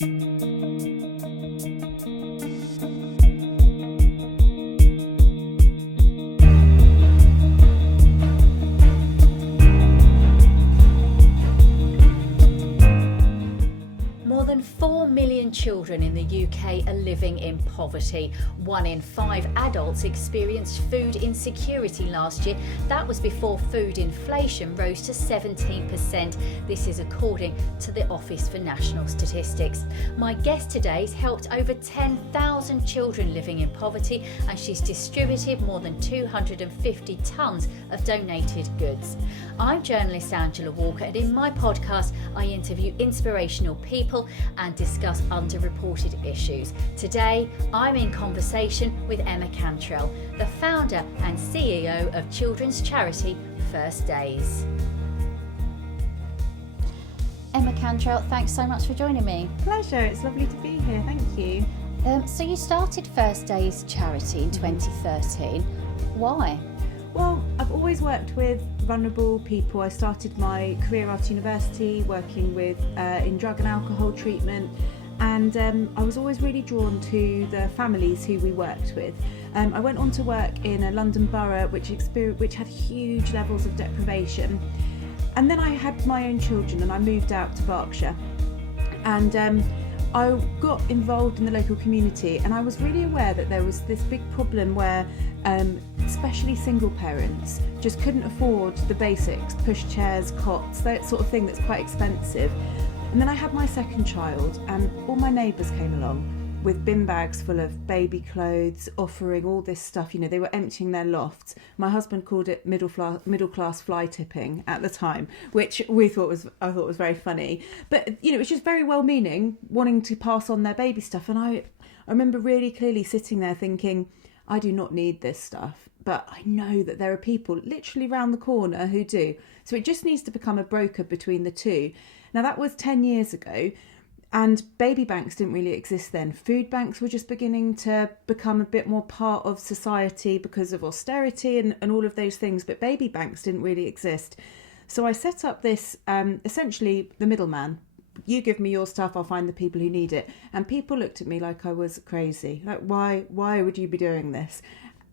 More than 4 million children in the UK are living in poverty. 1 in 5 adults experienced food insecurity last year. That was before food inflation rose to 17%. This is according to the Office for National Statistics. My guest today has helped over 10,000 children living in poverty, and she's distributed more than 250 tonnes of donated goods. I'm journalist Angela Walker, and in my podcast I interview inspirational people and discuss underreported issues. Today I'm in conversation with Emma Cantrell, the founder and CEO of children's charity First Days. Emma Cantrell, thanks so much for joining me. Pleasure, it's lovely to be here, thank you. So you started First Days charity in 2013. Why? Well, I've always worked with vulnerable people. I started my career after university working with in drug and alcohol treatment, and I was always really drawn to the families who we worked with. I went on to work in a London borough which had huge levels of deprivation, and then I had my own children and I moved out to Berkshire, and I got involved in the local community, and I was really aware that there was this big problem where especially single parents just couldn't afford the basics, pushchairs, cots, that sort of thing that's quite expensive. And then I had my second child, and all my neighbours came along with bin bags full of baby clothes, offering all this stuff. You know, they were emptying their lofts. My husband called it middle class fly tipping at the time, which I thought was very funny. But you know, it was just very well meaning, wanting to pass on their baby stuff. And I remember really clearly sitting there thinking, I do not need this stuff, but I know that there are people literally round the corner who do. So it just needs to become a broker between the two. Now that was 10 years ago. And baby banks didn't really exist then. Food banks were just beginning to become a bit more part of society because of austerity and all of those things. But baby banks didn't really exist. So I set up this, essentially the middleman. You give me your stuff, I'll find the people who need it. And people looked at me like I was crazy. Like, why would you be doing this?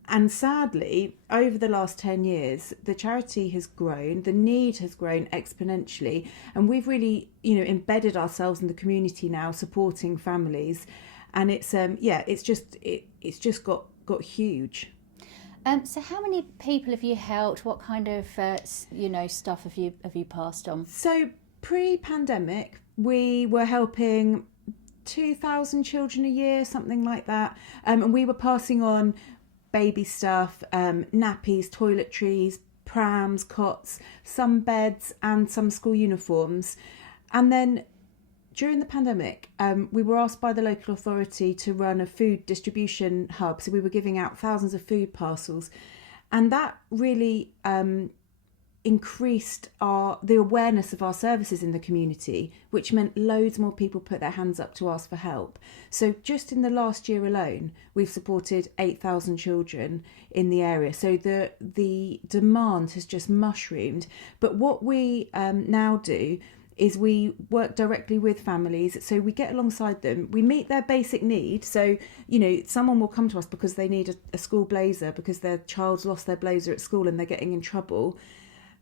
And sadly, over the last 10 years, the charity has grown, the need has grown exponentially, and we've really, embedded ourselves in the community now, supporting families, and it's just got huge. So how many people have you helped? What kind of stuff have you passed on? So pre-pandemic, we were helping 2,000 children a year, something like that, and we were passing on baby stuff, nappies, toiletries, prams, cots, some beds and some school uniforms. And then during the pandemic, we were asked by the local authority to run a food distribution hub. So we were giving out thousands of food parcels. And that really increased the awareness of our services in the community, which meant loads more people put their hands up to ask for help. So just in the last year alone, we've supported 8,000 children in the area. So the demand has just mushroomed. But what we now do is we work directly with families. So we get alongside them, we meet their basic need. So, someone will come to us because they need a school blazer because their child's lost their blazer at school and they're getting in trouble.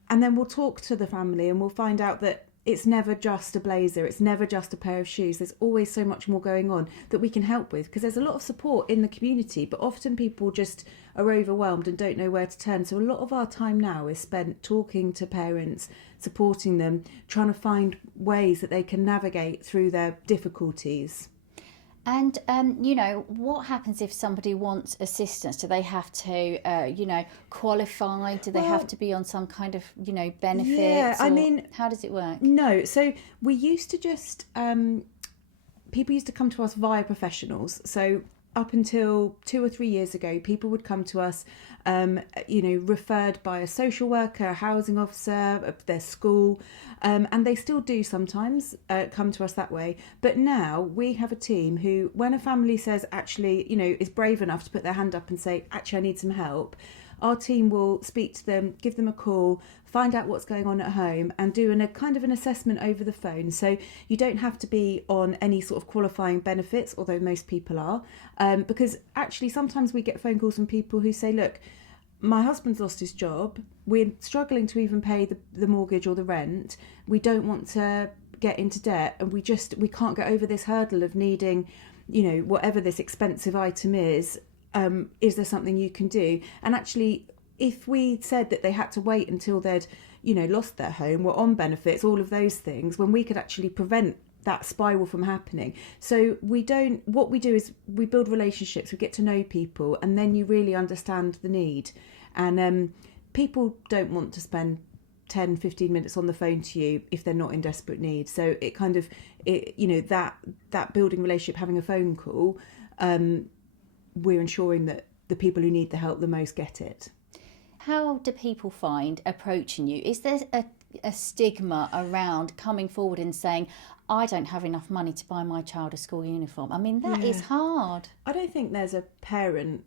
And then we'll talk to the family and we'll find out that it's never just a blazer, it's never just a pair of shoes. There's always so much more going on that we can help with, because there's a lot of support in the community, but often people just are overwhelmed and don't know where to turn. So a lot of our time now is spent talking to parents, supporting them, trying to find ways that they can navigate through their difficulties. And, what happens if somebody wants assistance? Do they have to, qualify? Do they have to be on some kind of, benefits? Yeah, how does it work? No, so we used to just, people used to come to us via professionals. So up until 2 or 3 years ago, people would come to us, referred by a social worker, a housing officer, of their school, and they still do sometimes come to us that way. But now we have a team who, when a family says, actually, is brave enough to put their hand up and say, actually, I need some help, our team will speak to them, give them a call, find out what's going on at home, and do a kind of an assessment over the phone. So you don't have to be on any sort of qualifying benefits, although most people are, because actually sometimes we get phone calls from people who say, look, my husband's lost his job, we're struggling to even pay the mortgage or the rent, we don't want to get into debt, and we can't get over this hurdle of needing, whatever this expensive item is there something you can do? And actually, if we said that they had to wait until they'd lost their home, were on benefits, all of those things, when we could actually prevent that spiral from happening. So what we do is we build relationships, we get to know people, and then you really understand the need. And people don't want to spend 10-15 minutes on the phone to you if they're not in desperate need. So it kind of that building relationship, having a phone call, we're ensuring that the people who need the help the most get it. How do people find approaching you? Is there a stigma around coming forward and saying, I don't have enough money to buy my child a school uniform? I mean, that is hard. I don't think there's a parent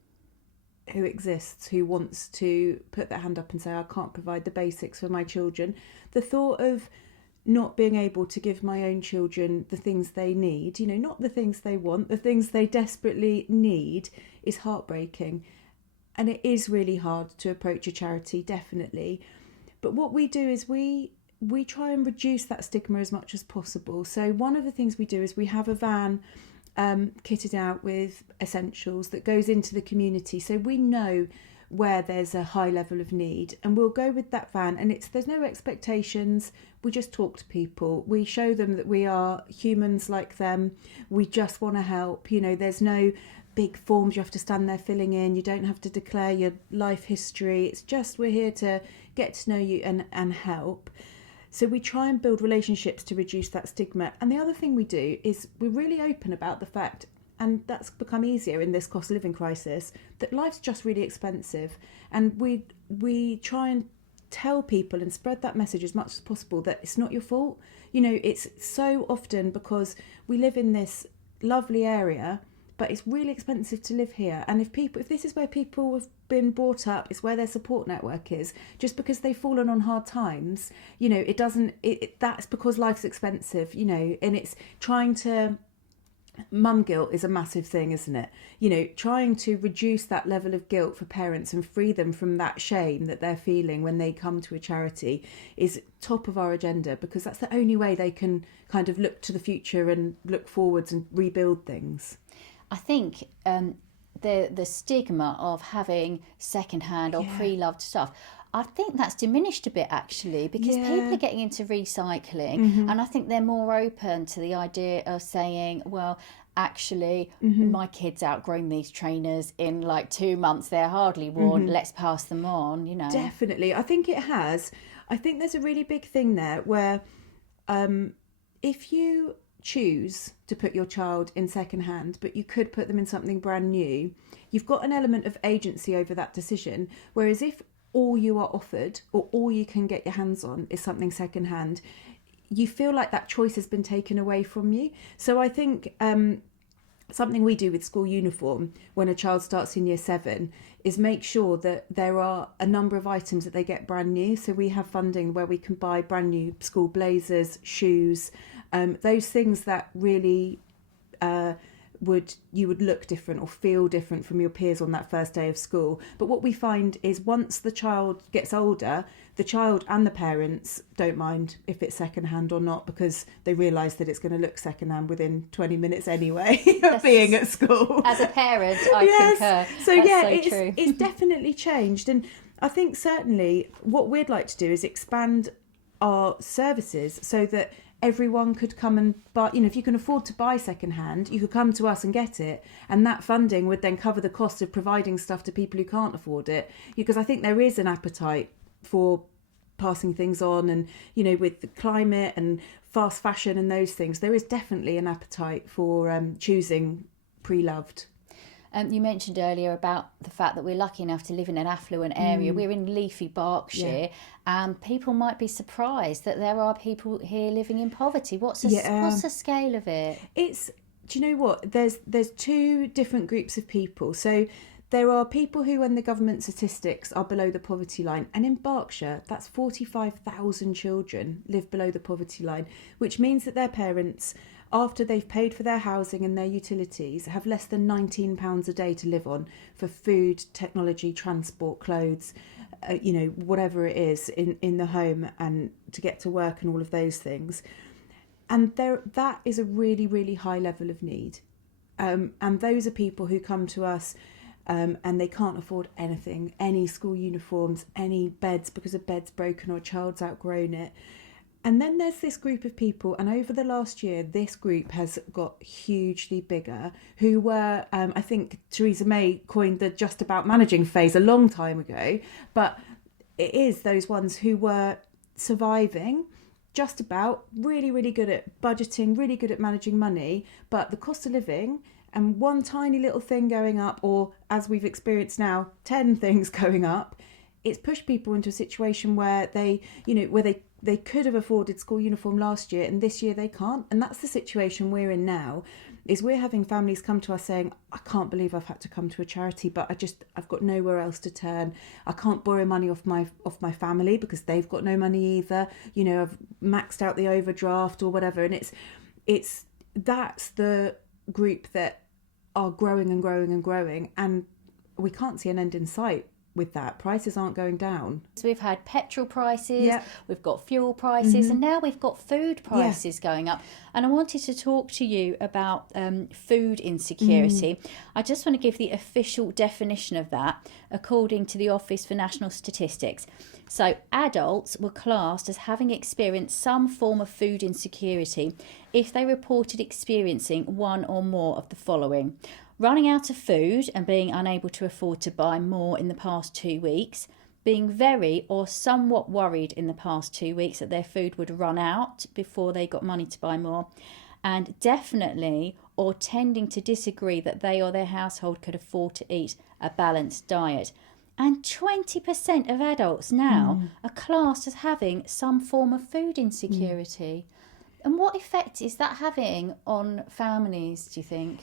who exists who wants to put their hand up and say, I can't provide the basics for my children. The thought of not being able to give my own children the things they need, not the things they want, the things they desperately need, is heartbreaking. And it is really hard to approach a charity, definitely. But what we do is we try and reduce that stigma as much as possible. So one of the things we do is we have a van kitted out with essentials that goes into the community. So we know where there's a high level of need, and we'll go with that van, and there's no expectations. We just talk to people. We show them that we are humans like them. We just want to help. There's no big forms you have to stand there filling in. You don't have to declare your life history. It's just, we're here to get to know you and help. So we try and build relationships to reduce that stigma. And the other thing we do is we're really open about the fact, and that's become easier in this cost of living crisis, that life's just really expensive. And we try and tell people and spread that message as much as possible that it's not your fault. It's so often because we live in this lovely area, but it's really expensive to live here. And if this is where people have been brought up, it's where their support network is, just because they've fallen on hard times, that's because life's expensive, and it's trying to, mum guilt is a massive thing, isn't it? Trying to reduce that level of guilt for parents and free them from that shame that they're feeling when they come to a charity is top of our agenda, because that's the only way they can kind of look to the future and look forwards and rebuild things. I think the stigma of having secondhand or pre-loved stuff, I think that's diminished a bit actually, because people are getting into recycling, and I think they're more open to the idea of saying, well, actually, my kid's outgrown these trainers in like 2 months, they're hardly worn, let's pass them on, Definitely. I think it has. I think there's a really big thing there where if you choose to put your child in secondhand, but you could put them in something brand new, you've got an element of agency over that decision. Whereas if all you are offered or all you can get your hands on is something secondhand, you feel like that choice has been taken away from you. So I think something we do with school uniform when a child starts in year 7 is make sure that there are a number of items that they get brand new. So we have funding where we can buy brand new school blazers, shoes, those things that really you would look different or feel different from your peers on that first day of school. But what we find is once the child gets older, the child and the parents don't mind if it's secondhand or not, because they realise that it's going to look secondhand within 20 minutes anyway of being at school. As a parent, I concur. So That's so true. It's definitely changed. And I think certainly what we'd like to do is expand our services so that everyone could come and buy, if you can afford to buy secondhand, you could come to us and get it, and that funding would then cover the cost of providing stuff to people who can't afford it, because I think there is an appetite for passing things on, and with the climate and fast fashion and those things, there is definitely an appetite for choosing pre-loved. You mentioned earlier about the fact that we're lucky enough to live in an affluent area. We're in leafy Berkshire, and people might be surprised that there are people here living in poverty. What's the scale of it? Do you know what? There's 2 different groups of people. So There are people who, in the government statistics, are below the poverty line. And in Berkshire, that's 45,000 children live below the poverty line, which means that their parents, after they've paid for their housing and their utilities, have less than £19 a day to live on for food, technology, transport, clothes, whatever it is in the home, and to get to work and all of those things. And that is a really, really high level of need. And those are people who come to us and they can't afford anything, any school uniforms, any beds because a bed's broken or a child's outgrown it. And then there's this group of people, and over the last year, this group has got hugely bigger, who were, I think Theresa May coined the just about managing phase a long time ago, but it is those ones who were surviving, just about, really, really good at budgeting, really good at managing money, but the cost of living and one tiny little thing going up, or as we've experienced now, 10 things going up, it's pushed people into a situation where they could have afforded school uniform last year and this year they can't. And that's the situation we're in now, is we're having families come to us saying, I can't believe I've had to come to a charity, but I've got nowhere else to turn. I can't borrow money off my family because they've got no money either. I've maxed out the overdraft or whatever. And that's the group that are growing and growing and growing, and we can't see an end in sight with that. Prices aren't going down. So we've had petrol prices, we've got fuel prices, and now we've got food prices going up. And I wanted to talk to you about food insecurity. I just want to give the official definition of that according to the Office for National Statistics. So adults were classed as having experienced some form of food insecurity if they reported experiencing one or more of the following: running out of food and being unable to afford to buy more in the past 2 weeks, being very or somewhat worried in the past 2 weeks that their food would run out before they got money to buy more, and definitely or tending to disagree that they or their household could afford to eat a balanced diet. And 20% of adults now are classed as having some form of food insecurity. And what effect is that having on families, do you think?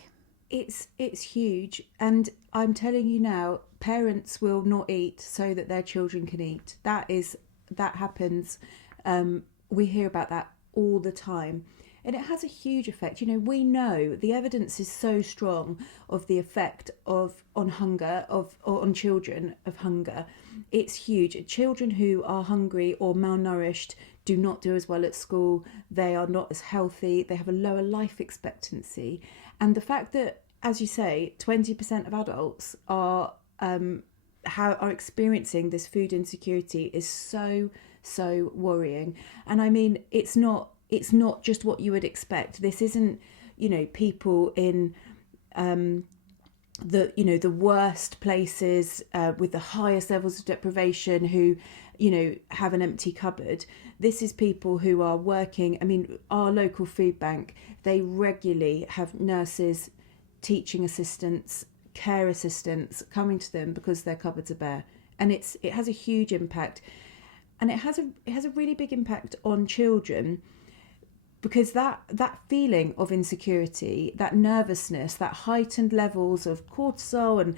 It's huge, and I'm telling you now, parents will not eat so that their children can eat. That happens. We hear about that all the time, and it has a huge effect. We know the evidence is so strong of the effect on hunger on children of hunger. It's huge. Children who are hungry or malnourished do not do as well at school. They are not as healthy. They have a lower life expectancy. And the fact that, as you say, 20% of adults are experiencing this food insecurity is so worrying. And I mean, it's not just what you would expect. This isn't, people in the worst places with the highest levels of deprivation who have an empty cupboard. This is people who are working. I mean, our local food bank, they regularly have nurses, teaching assistants, care assistants coming to them because their cupboards are bare, and it has a huge impact, and it has a really big impact on children, because that feeling of insecurity, that nervousness, that heightened levels of cortisol and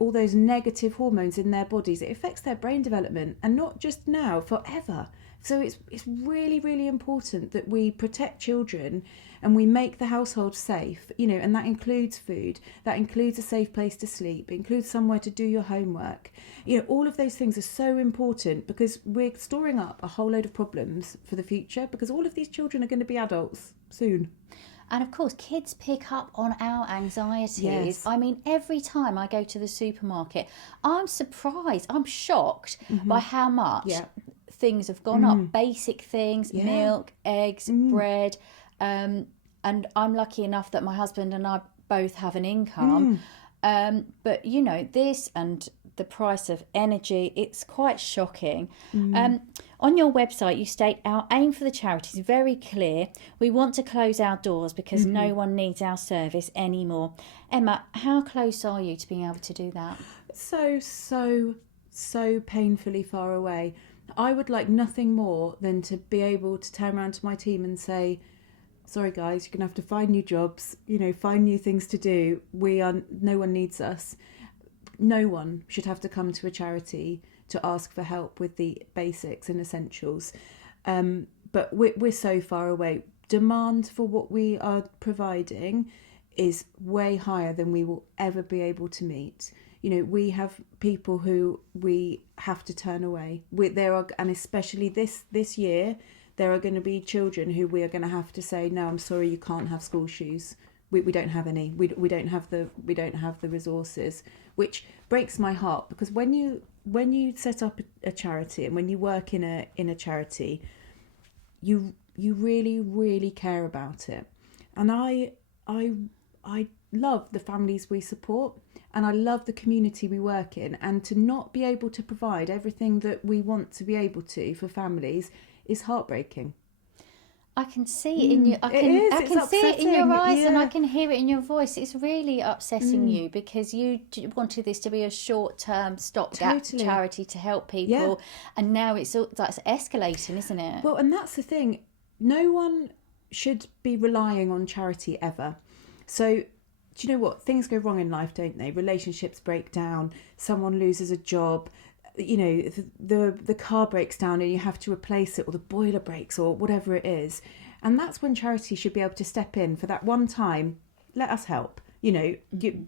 all those negative hormones in their bodies, it affects their brain development, and not just now, forever. So it's really, really important that we protect children and we make the household safe, and that includes food, that includes a safe place to sleep, it includes somewhere to do your homework. All of those things are so important, because we're storing up a whole load of problems for the future, because all of these children are going to be adults soon. And of course, kids pick up on our anxieties. Yes. I mean, every time I go to the supermarket, I'm surprised, I'm shocked by how much things have gone up. Basic things, milk, eggs, bread. And I'm lucky enough that my husband and I both have an income. But, this and the price of energy, it's quite shocking. On your website, you state, our aim for the charity is very clear. We want to close our doors because no one needs our service anymore. Emma, how close are you to being able to do that? So painfully far away. I would like nothing more than to be able to turn around to my team and say, sorry guys, you're going to have to find new jobs, find new things to do. No one needs us. no one should have to come to a charity to ask for help with the basics and essentials. But we're so far away. Demand for what we are providing is way higher than we will ever be able to meet. You know, we have people who we have to turn away. And especially this year, there are going to be children who we are going to have to say, no, I'm sorry, you can't have school shoes. We don't have any. We don't have the resources, which breaks my heart, because when you set up a charity and when you work in a charity, you really, really care about it. And I love the families we support, and I love the community we work in, and to not be able to provide everything that we want to be able to for families is heartbreaking. I can see it in you. I can see it in your eyes, and I can hear it in your voice. It's really upsetting you, because you wanted this to be a short-term stopgap charity to help people, and now that's escalating, isn't it? Well, and that's the thing. No one should be relying on charity ever. So, do you know what? Things go wrong in life, don't they? Relationships break down. Someone loses a job. You know, the car breaks down and you have to replace it, or the boiler breaks, or whatever it is. And that's when charity should be able to step in for that one time. Let us help. You know,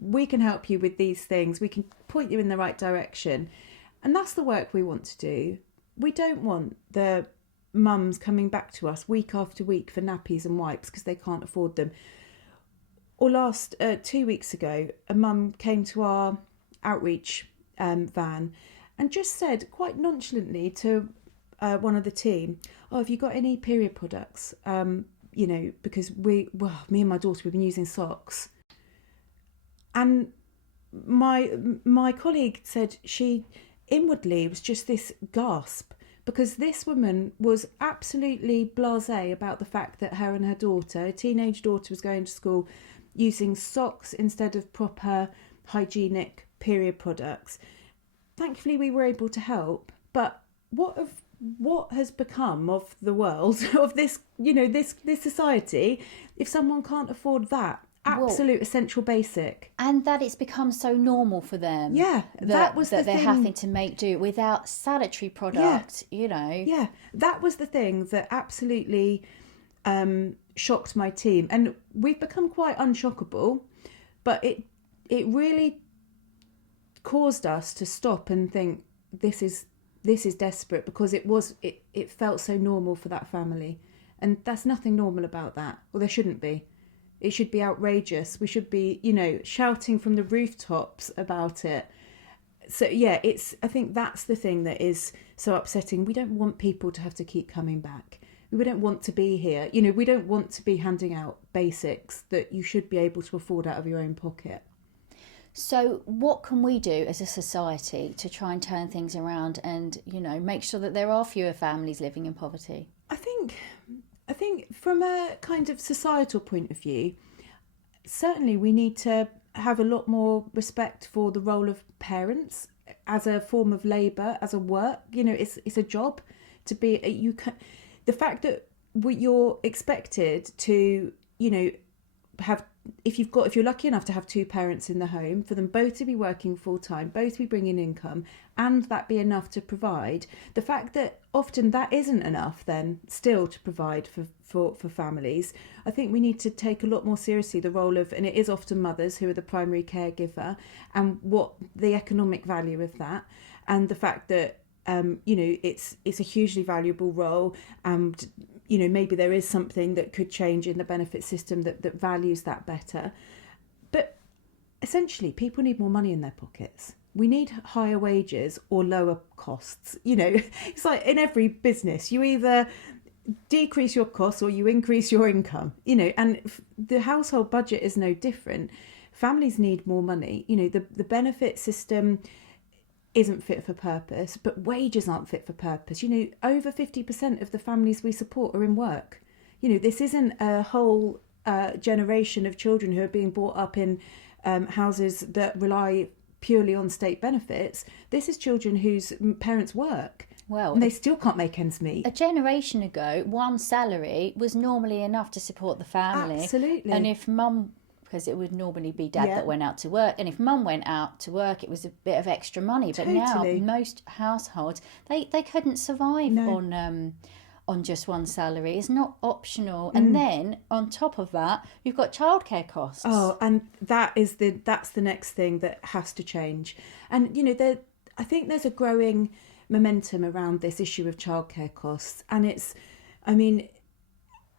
we can help you with these things. We can point you in the right direction. And that's the work we want to do. We don't want the mums coming back to us week after week for nappies and wipes because they can't afford them. Or 2 weeks ago, a mum came to our outreach van and just said quite nonchalantly to one of the team, "Oh, have you got any period products? You know, because me and my daughter, we've been using socks." And my colleague said she inwardly was just this gasp, because this woman was absolutely blasé about the fact that her and her daughter, a teenage daughter, was going to school using socks instead of proper hygienic period products. Thankfully, we were able to help. But what has become of the world, of this, you know, this society, if someone can't afford that absolute essential basic? And that it's become so normal for them. Yeah, that they're having to make do without sanitary products, you know. Yeah, that was the thing that absolutely shocked my team. And we've become quite unshockable, but it really caused us to stop and think, this is desperate, because it felt so normal for that family, and there's nothing normal about that. Well, there shouldn't be. It should be outrageous. We should be, you know, shouting from the rooftops about it. So yeah, I think that's the thing that is so upsetting. We don't want people to have to keep coming back. We don't want to be here. You know, we don't want to be handing out basics that you should be able to afford out of your own pocket. So what can we do as a society to try and turn things around and, you know, make sure that there are fewer families living in poverty? I think from a kind of societal point of view, certainly we need to have a lot more respect for the role of parents as a form of labour, as a work. You know, it's a job to be. The fact that you're expected to, you know, have, if you're lucky enough to have two parents in the home, for them both to be working full time, both to be bringing income, and that be enough to provide. The fact that often that isn't enough then still to provide for families. I think we need to take a lot more seriously the role of, and it is often mothers who are the primary caregiver, and what the economic value of that, and the fact that you know, it's a hugely valuable role, and you know, maybe there is something that could change in the benefit system that values that better. But essentially, people need more money in their pockets. We need higher wages or lower costs. You know, it's like in every business, you either decrease your costs or you increase your income, you know, and the household budget is no different. Families need more money. You know, the benefit system isn't fit for purpose, but wages aren't fit for purpose. You know, over 50% of the families we support are in work. You know, this isn't a whole generation of children who are being brought up in houses that rely purely on state benefits. This is children whose parents work. Well, and they still can't make ends meet. A generation ago, one salary was normally enough to support the family. Absolutely. And if mum because it would normally be dad Yeah. that went out to work, and if mum went out to work, it was a bit of extra money. But Totally. now most households, they couldn't survive No. on just one salary. It's not optional. And then on top of that, you've got childcare costs. Oh, and that's the next thing that has to change. And I think there's a growing momentum around this issue of childcare costs, and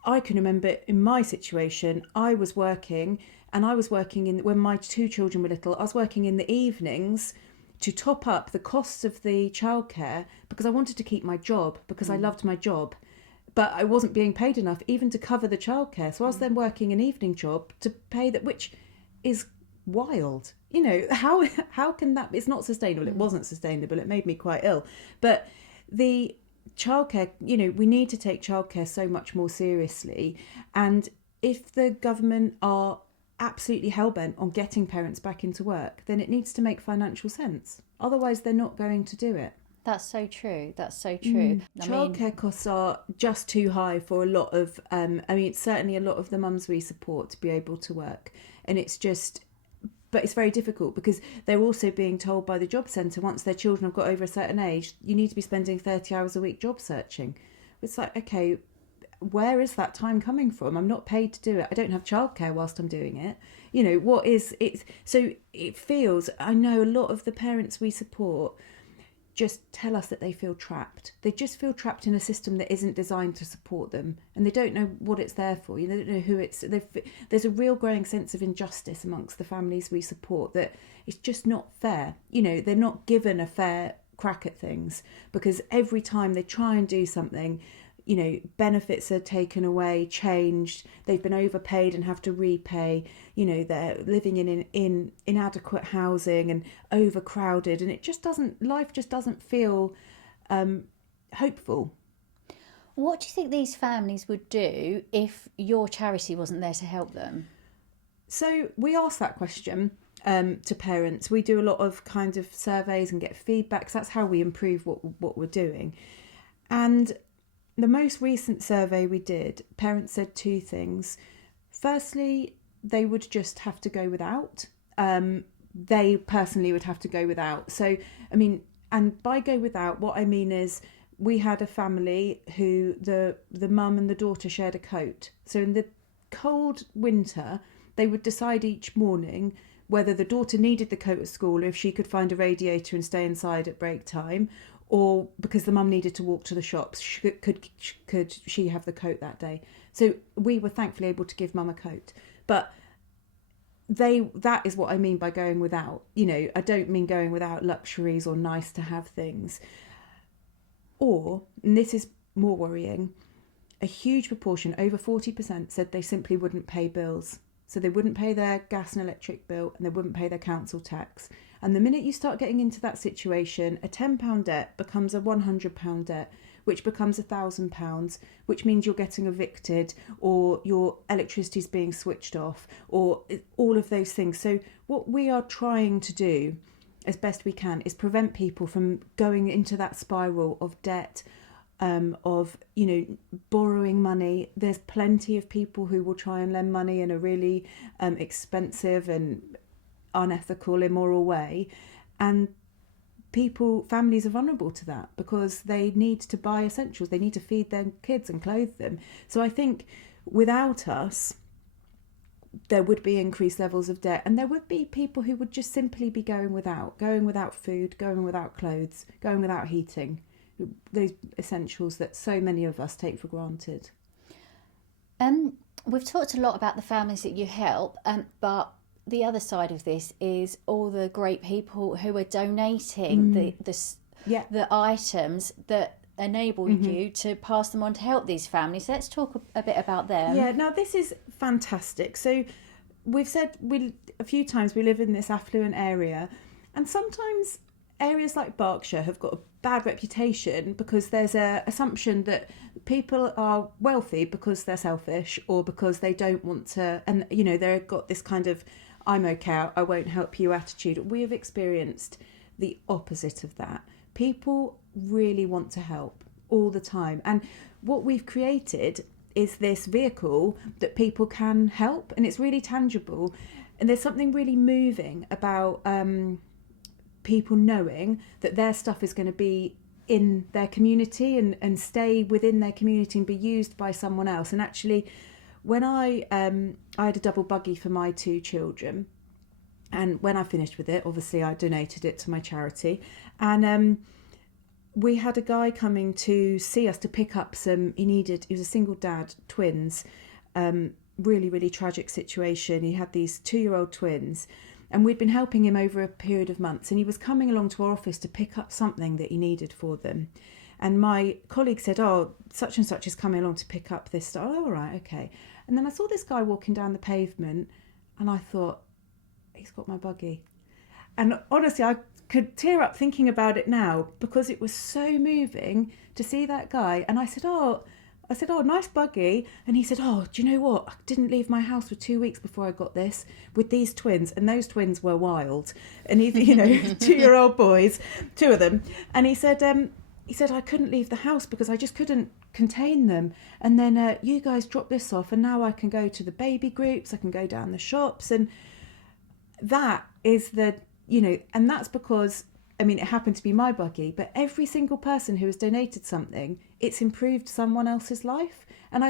I can remember in my situation, I was working when my two children were little. I was working in the evenings to top up the costs of the childcare because I wanted to keep my job, because I loved my job, but I wasn't being paid enough even to cover the childcare. So I was then working an evening job to pay that, which is wild. How can that? It's not sustainable. It wasn't sustainable. It made me quite ill. But the childcare, we need to take childcare so much more seriously. And if the government are absolutely hellbent on getting parents back into work, then it needs to make financial sense. Otherwise, they're not going to do it. That's so true. Childcare costs are just too high for a lot of, certainly a lot of the mums we support to be able to work. And but it's very difficult because they're also being told by the job centre, once their children have got over a certain age, you need to be spending 30 hours a week job searching. It's like, okay, where is that time coming from? I'm not paid to do it. I don't have childcare whilst I'm doing it. So it feels, I know a lot of the parents we support just tell us that they feel trapped. They just feel trapped in a system that isn't designed to support them, and they don't know what it's there for. They don't know who it's. There's a real growing sense of injustice amongst the families we support, that it's just not fair. They're not given a fair crack at things, because every time they try and do something, benefits are taken away, changed. They've been overpaid and have to repay. They're living in inadequate housing and overcrowded, and life just doesn't feel hopeful. What do you think these families would do if your charity wasn't there to help them? So we ask that question to parents. We do a lot of kind of surveys and get feedback. So that's how we improve what we're doing. And the most recent survey we did, parents said two things. Firstly, they would just have to go without. They personally would have to go without. So, and by go without, what I mean is, we had a family who the mum and the daughter shared a coat. So in the cold winter, they would decide each morning whether the daughter needed the coat at school, or if she could find a radiator and stay inside at break time, or because the mum needed to walk to the shops, could she have the coat that day? So we were thankfully able to give mum a coat. But that is what I mean by going without. I don't mean going without luxuries or nice to have things. Or, and this is more worrying, a huge proportion, over 40%, said they simply wouldn't pay bills. So they wouldn't pay their gas and electric bill, and they wouldn't pay their council tax. And the minute you start getting into that situation, a £10 debt becomes a £100 debt, which becomes £1,000, which means you're getting evicted, or your electricity's being switched off, or all of those things. So what we are trying to do as best we can is prevent people from going into that spiral of debt, of borrowing money. There's plenty of people who will try and lend money in a really expensive and unethical, immoral way, and families are vulnerable to that because they need to buy essentials, they need to feed their kids and clothe them. So I think without us, there would be increased levels of debt, and there would be people who would just simply be going without food, going without clothes, going without heating, those essentials that so many of us take for granted. We've talked a lot about the families that you help, but the other side of this is all the great people who are donating the items that enable you to pass them on to help these families. Let's talk a bit about them. Yeah, now this is fantastic. So we've said a few times we live in this affluent area, and sometimes areas like Berkshire have got a bad reputation because there's an assumption that people are wealthy because they're selfish or because they don't want to, and they've got this kind of I'm okay, I won't help you attitude. We have experienced the opposite of that. People really want to help all the time, and what we've created is this vehicle that people can help, and it's really tangible. And there's something really moving about people knowing that their stuff is going to be in their community and stay within their community and be used by someone else. And actually, when I had a double buggy for my 2 children, and when I finished with it, obviously I donated it to my charity, and we had a guy coming to see us to pick up some, he was a single dad, twins, really, really tragic situation. He had these 2-year-old twins, and we'd been helping him over a period of months, and he was coming along to our office to pick up something that he needed for them. And my colleague said, oh, such and such is coming along to pick up this stuff. Oh, all right, okay. And then I saw this guy walking down the pavement, and I thought, he's got my buggy. And honestly, I could tear up thinking about it now, because it was so moving to see that guy. And I said, oh, nice buggy. And he said, oh, do you know what? I didn't leave my house for 2 weeks before I got this with these twins. And those twins were wild. And he, 2-year-old boys, 2 of them. And he said, I couldn't leave the house because I just couldn't contain them. And then you guys dropped this off, and now I can go to the baby groups, I can go down the shops. And that is and that's because, it happened to be my buggy, but every single person who has donated something, it's improved someone else's life. And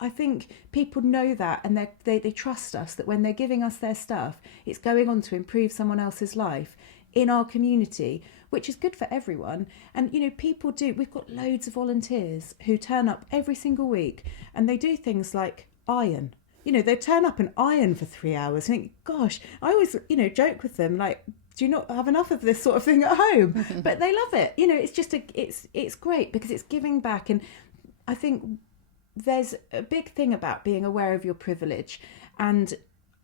I think people know that, and they trust us that when they're giving us their stuff, it's going on to improve someone else's life in our community, which is good for everyone. And people do, we've got loads of volunteers who turn up every single week, and they do things like iron. They turn up and iron for 3 hours. And think, gosh, I always joke with them, like, do you not have enough of this sort of thing at home? But they love it. It's just it's great because it's giving back. And I think there's a big thing about being aware of your privilege, and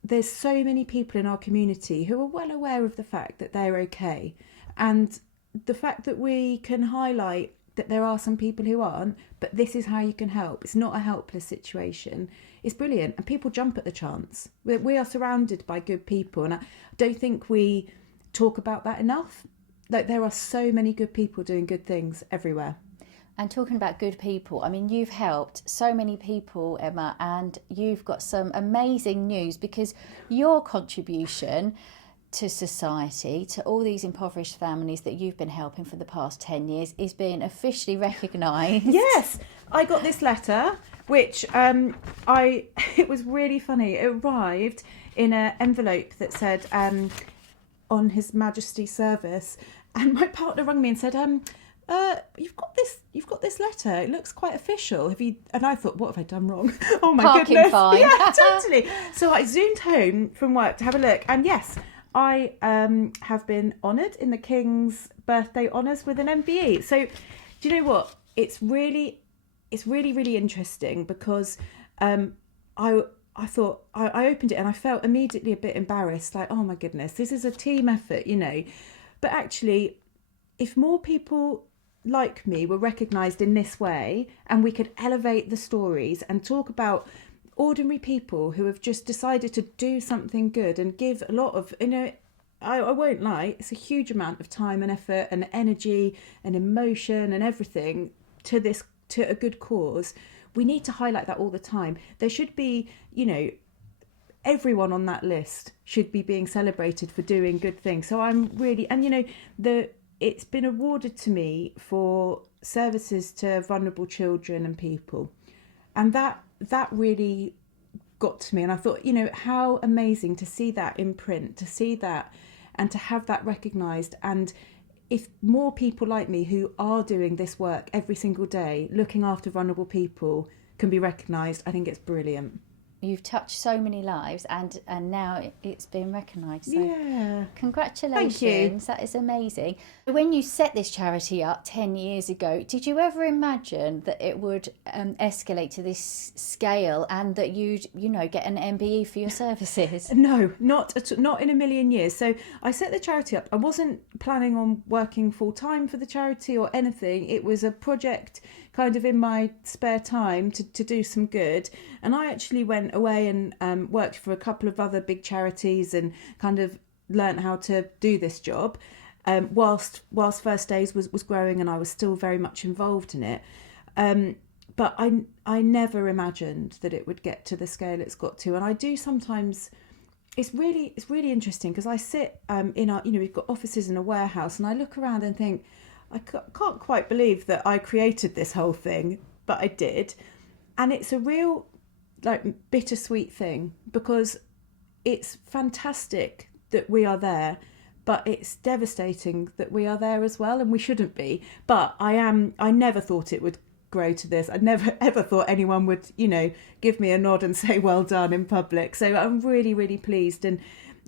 there's so many people in our community who are well aware of the fact that they're okay, and the fact that we can highlight that there are some people who aren't, but this is how you can help. It's not a helpless situation. It's brilliant, and people jump at the chance. We are surrounded by good people, and I don't think we talk about that enough. Like, there are so many good people doing good things everywhere. And talking about good people, you've helped so many people, Emma, and you've got some amazing news, because your contribution to society, to all these impoverished families that you've been helping for the past 10 years, is being officially recognised. Yes, I got this letter, which it was really funny. It arrived in an envelope that said, on His Majesty's service, and my partner rang me and said, you've got this letter, it looks quite official, have you? And I thought, what have I done wrong? Oh my Parking goodness. fine. Yeah, totally. So I zoomed home from work to have a look, and yes, I have been honoured in the King's birthday honours with an MBE. So do you know what, it's really interesting, because I thought, I opened it and I felt immediately a bit embarrassed, like, oh my goodness, this is a team effort, But actually, if more people like me were recognised in this way, and we could elevate the stories and talk about ordinary people who have just decided to do something good and give a lot of, I won't lie, it's a huge amount of time and effort and energy and emotion and everything to a good cause. We need to highlight that all the time. There should be, everyone on that list should be being celebrated for doing good things. So I'm really, and it's been awarded to me for services to vulnerable children and people. And that really got to me. And I thought, how amazing to see that in print, to see that and to have that recognised. And if more people like me who are doing this work every single day, looking after vulnerable people, can be recognised, I think it's brilliant. You've touched so many lives, and now it's been recognised. So yeah. Congratulations. Thank you. That is amazing. When you set this charity up 10 years ago, did you ever imagine that it would escalate to this scale, and that you'd, get an MBE for your services? No, not in a million years. So I set the charity up. I wasn't planning on working full time for the charity or anything. It was a project kind of in my spare time to do some good. And I actually went away and worked for a couple of other big charities and kind of learnt how to do this job whilst First Days was growing, and I was still very much involved in it. but I never imagined that it would get to the scale it's got to. And I do sometimes, it's really interesting because I sit in our, we've got offices in a warehouse, and I look around and think, I can't quite believe that I created this whole thing, but I did. And it's a real bittersweet thing, because it's fantastic that we are there, but it's devastating that we are there as well, and we shouldn't be. But I never thought it would grow to this. I never ever thought anyone would, give me a nod and say well done in public. So I'm really, really pleased, and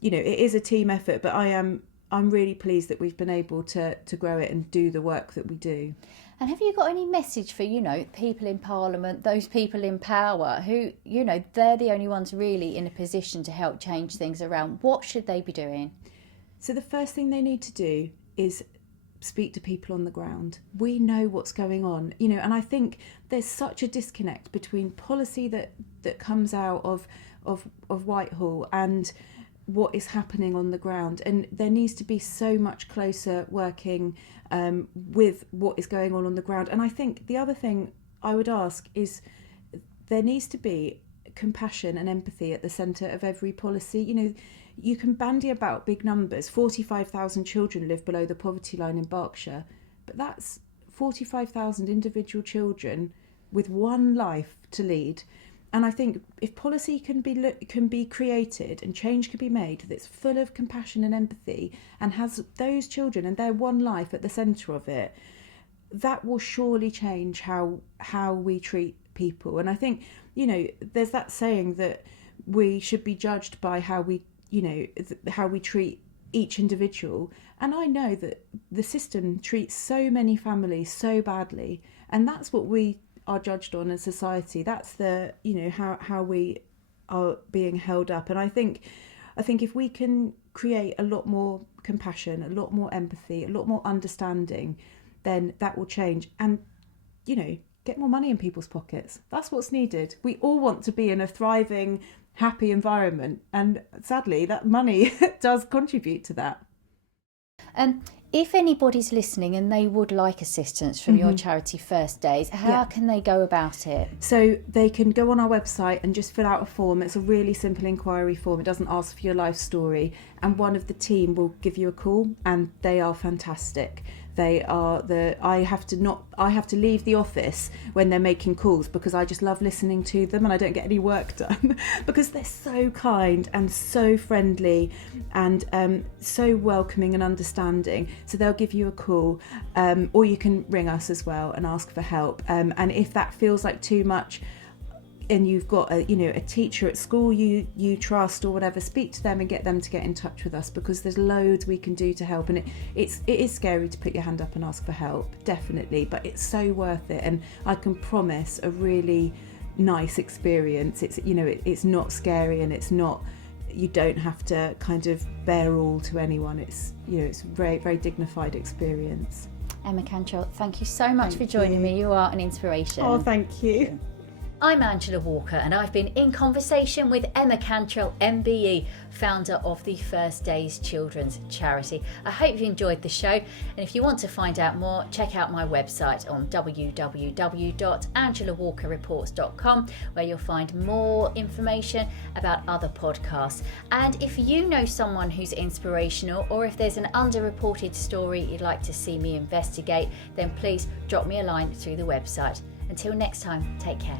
it is a team effort, but I'm really pleased that we've been able to grow it and do the work that we do. And have you got any message for, people in Parliament, those people in power who, they're the only ones really in a position to help change things around? What should they be doing? So the first thing they need to do is speak to people on the ground. We know what's going on, and I think there's such a disconnect between policy that comes out of Whitehall and what is happening on the ground. And there needs to be so much closer working with what is going on the ground. And I think the other thing I would ask is there needs to be compassion and empathy at the centre of every policy. You can bandy about big numbers. 45,000 children live below the poverty line in Berkshire, but that's 45,000 individual children with one life to lead. And I think if policy can be created and change can be made that's full of compassion and empathy and has those children and their one life at the centre of it, that will surely change how we treat people. And I think, there's that saying that we should be judged by how we treat each individual. And I know that the system treats so many families so badly, and that's what we are judged on in society. That's the how we are being held up. And I think if we can create a lot more compassion, a lot more empathy, a lot more understanding, then that will change. And get more money in people's pockets. That's what's needed. We all want to be in a thriving, happy environment, and sadly that money does contribute to that. If anybody's listening and they would like assistance from your charity First Days, how can they go about it? So they can go on our website and just fill out a form. It's a really simple inquiry form. It doesn't ask for your life story, and one of the team will give you a call, and they are fantastic. They are I have to leave the office when they're making calls, because I just love listening to them and I don't get any work done because they're so kind and so friendly and so welcoming and understanding. So they'll give you a call, or you can ring us as well and ask for help. And if that feels like too much, and you've got a teacher at school you trust or whatever, speak to them and get them to get in touch with us, because there's loads we can do to help. And it is scary to put your hand up and ask for help, definitely, but it's so worth it. And I can promise a really nice experience. It's not scary, and it's not, you don't have to kind of bear all to anyone. It's it's a very, very dignified experience. Emma Cantrell, thank you so much for joining me. You are an inspiration. Oh, thank you. I'm Angela Walker, and I've been in conversation with Emma Cantrell, MBE, founder of the First Days Children's Charity. I hope you enjoyed the show, and if you want to find out more, check out my website on www.angelawalkerreports.com, where you'll find more information about other podcasts. And if you know someone who's inspirational, or if there's an underreported story you'd like to see me investigate, then please drop me a line through the website. Until next time, take care.